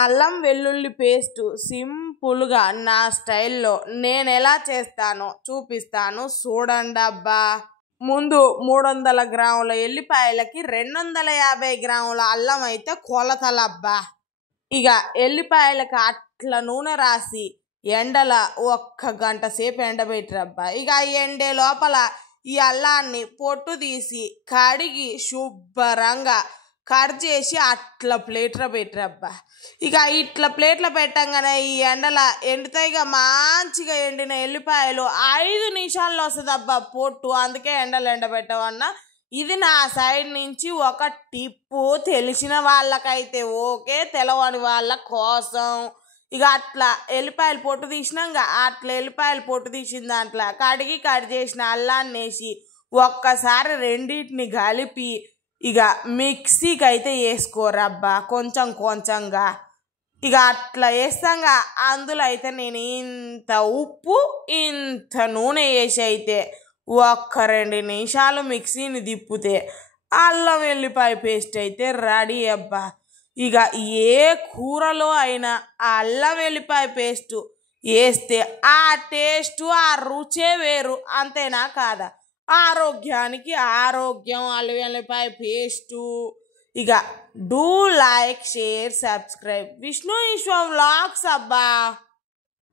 అల్లం వెల్లుల్లి పేస్టు సింపుల్గా నా స్టైల్లో నేను ఎలా చేస్తానో చూపిస్తాను చూడండి అబ్బా. ముందు 300 గ్రాముల ఎల్లిపాయలకి 250 గ్రాముల అల్లం అయితే కొలతలబ్బా. ఇక ఎల్లిపాయలకి అట్లా నూనె రాసి ఎండల 1 గంట సేపు ఎండబెట్టరబ్బా. ఇక ఎండే లోపల ఈ అల్లాన్ని పొట్టు తీసి కడిగి శుభ్రంగా కట్ చేసి అట్లా ప్లేట్లో పెట్టరబ్బా. ఇక ఇట్లా ప్లేట్లో పెట్టంగానే ఈ ఎండల ఎండుతాయిగా మంచిగా ఎండిన ఎల్లిపాయలు 5 నిమిషాల్లో వస్తుంది అబ్బా పొట్టు. అందుకే ఎండలు ఎండబెట్టవన్నా. ఇది నా సైడ్ నుంచి ఒక టిప్పు. తెలిసిన వాళ్ళకైతే ఓకే, తెలవని వాళ్ళ కోసం. ఇక అట్లా ఎల్లిపాయలు పొట్టు తీసినాక అట్లా ఎల్లిపాయలు పొట్టు తీసిన దాంట్లో కడిగి కట్ చేసిన అల్లాన్ని వేసి ఒక్కసారి రెండింటిని కలిపి ఇక మిక్సీకి అయితే వేసుకోరబ్బా కొంచెం కొంచెంగా. ఇక అట్లా వేస్తాగా అందులో అయితే నేను ఇంత ఉప్పు ఇంత నూనె వేసి అయితే 1-2 నిమిషాలు మిక్సీని తిప్పితే అల్లం వెల్లిపాయ పేస్ట్ అయితే రెడీ అబ్బా. ఇక ఏ కూరలో అయినా అల్లం వెల్లిపాయ పేస్టు వేస్తే ఆ టేస్టు ఆ రుచే వేరు, అంతేనా కాదా? ఆరోగ్యానికి ఆరోగ్యం అల్లం వెల్లిపాయ పేస్టు. ఇక do like share subscribe Vishnu Vishwam vlogs అబ్బా.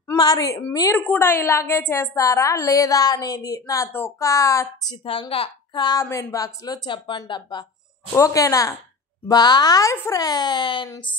మరి మీరు కూడా ఇలాగే చేస్తారా లేదా అనేది నాతో ఖచ్చితంగా కామెంట్ బాక్స్లో చెప్పండి అబ్బా. ఓకేనా? Bye friends.